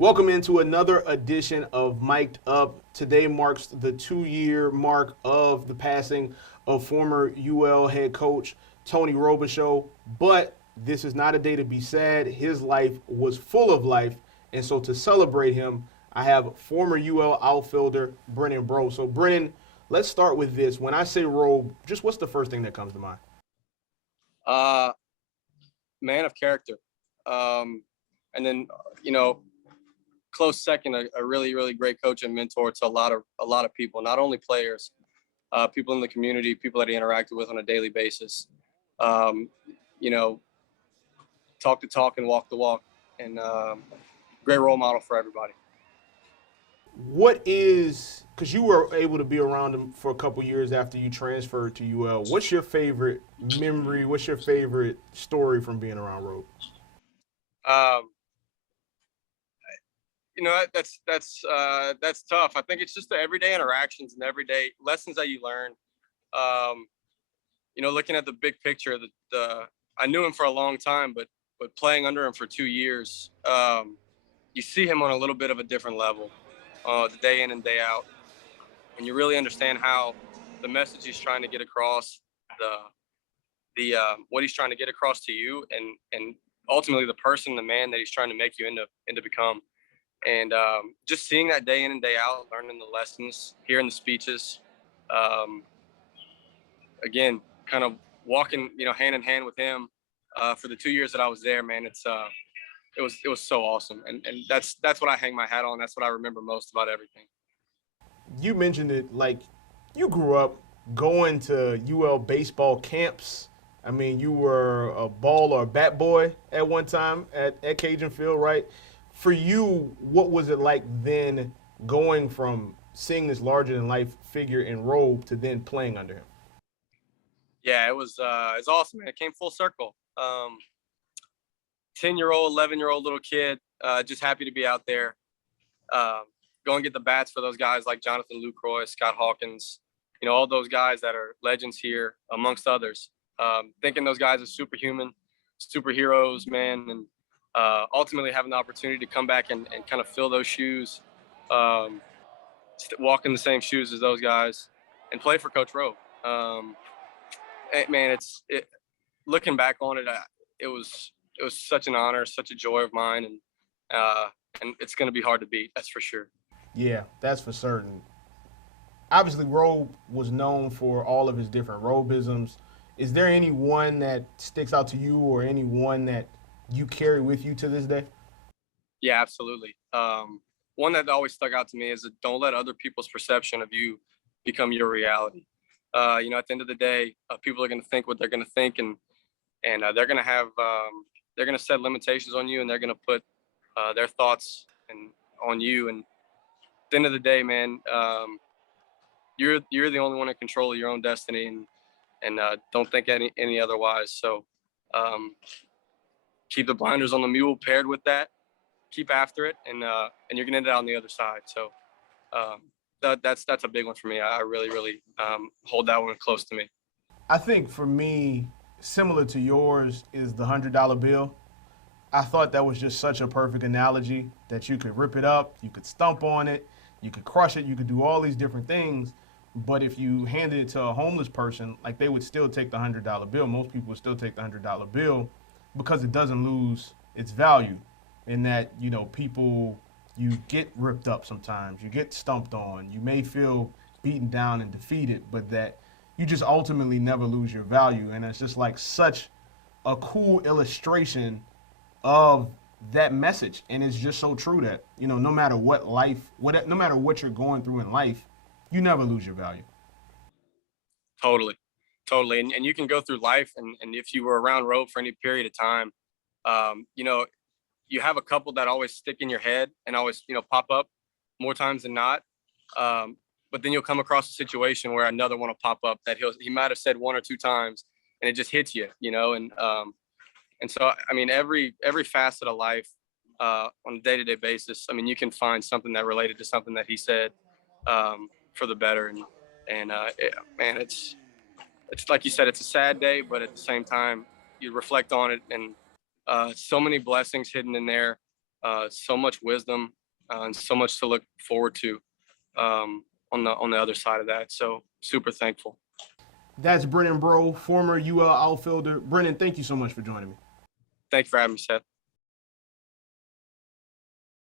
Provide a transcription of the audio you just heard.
Welcome into another edition of Mic'd Up. Today marks the 2 year mark of the passing of former UL head coach Tony Robichaux. But this is not a day to be sad. His life was full of life. And so to celebrate him, I have former UL outfielder Brennan Breaux. So, Brennan, let's start with this. When I say Robe, just what's the first thing that comes to mind? Uh, Man of character. And then, you know, close second, a really, really great coach and mentor to a lot of people, not only players, people in the community, people that he interacted with on a daily basis. Um, you know, talk the talk and walk the walk, and great role model for everybody. What is, because you were able to be around him for a couple years after you transferred to UL, what's your favorite memory? What's your favorite story from being around Robe? Um, that's tough. I think it's just the everyday interactions and everyday lessons that you learn. Um, Looking at the big picture, the I knew him for a long time, but playing under him for 2 years, you see him on a little bit of a different level, the day in and day out, and you really understand how the message he's trying to get across, the what he's trying to get across to you, and ultimately the person, the man that he's trying to make you into become. And just seeing that day in and day out, learning the lessons, hearing the speeches, um, again, kind of walking, hand in hand with him for the 2 years that I was there, man. It was so awesome, and that's what I hang my hat on. That's what I remember most about everything. You mentioned it, like you grew up going to UL baseball camps. I mean, you were a ball or a bat boy at one time at Cajun Field, right? For you, what was it like then going from seeing this larger than life figure in Robe to then playing under him? Yeah, it's awesome, man. It came full circle. 10-year-old, 11-year-old little kid, just happy to be out there. Um, Go and get the bats for those guys like Jonathan Lucroy, Scott Hawkins, all those guys that are legends here, amongst others. Thinking those guys are superhuman, superheroes, man, and ultimately having the opportunity to come back and kind of fill those shoes, um, walk in the same shoes as those guys, and play for Coach Rowe. Man, looking back on it, it was such an honor, such a joy of mine, and it's going to be hard to beat. That's for sure. Yeah, that's for certain. Obviously, Robe was known for all of his different Robe-isms. Is there any one that sticks out to you or any one that you carry with you to this day? Yeah, absolutely. One that always stuck out to me is that don't let other people's perception of you become your reality. At the end of the day, people are going to think what they're going to think, and they're going to have they're going to set limitations on you, and they're going to put their thoughts and on you. And at the end of the day, man, you're the only one in control of your own destiny, and don't think any otherwise. So um, keep the blinders on the mule paired with that. Keep after it, and you're gonna end it on the other side. So um, that's a big one for me. I really really hold that one close to me. I think for me, similar to yours, is the $100 bill. I thought that was just such a perfect analogy that you could rip it up, you could stump on it, you could crush it, you could do all these different things. But if you handed it to a homeless person, like they would still take the $100 bill. Most people would still take the $100 bill because it doesn't lose its value. In that, people, you get ripped up sometimes, you get stumped on, you may feel beaten down and defeated, but that you just ultimately never lose your value. And it's just like such a cool illustration of that message, and it's just so true that no matter what no matter what you're going through in life, you never lose your value. Totally, totally. And you can go through life, and if you were around Rope for any period of time, um, you know, you have a couple that always stick in your head and always pop up more times than not. Um, but then you'll come across a situation where another one will pop up that he might have said one or two times, and it just hits you. And so I mean every facet of life on a day-to-day basis. I mean, you can find something that related to something that he said for the better, man, it's like you said, it's a sad day, but at the same time, you reflect on it, and so many blessings hidden in there. so much wisdom, and so much to look forward to on the other side of that. So super thankful. That's Brennan Breaux, former UL outfielder. Brennan, thank you so much for joining me. Thank you for having me, Seth.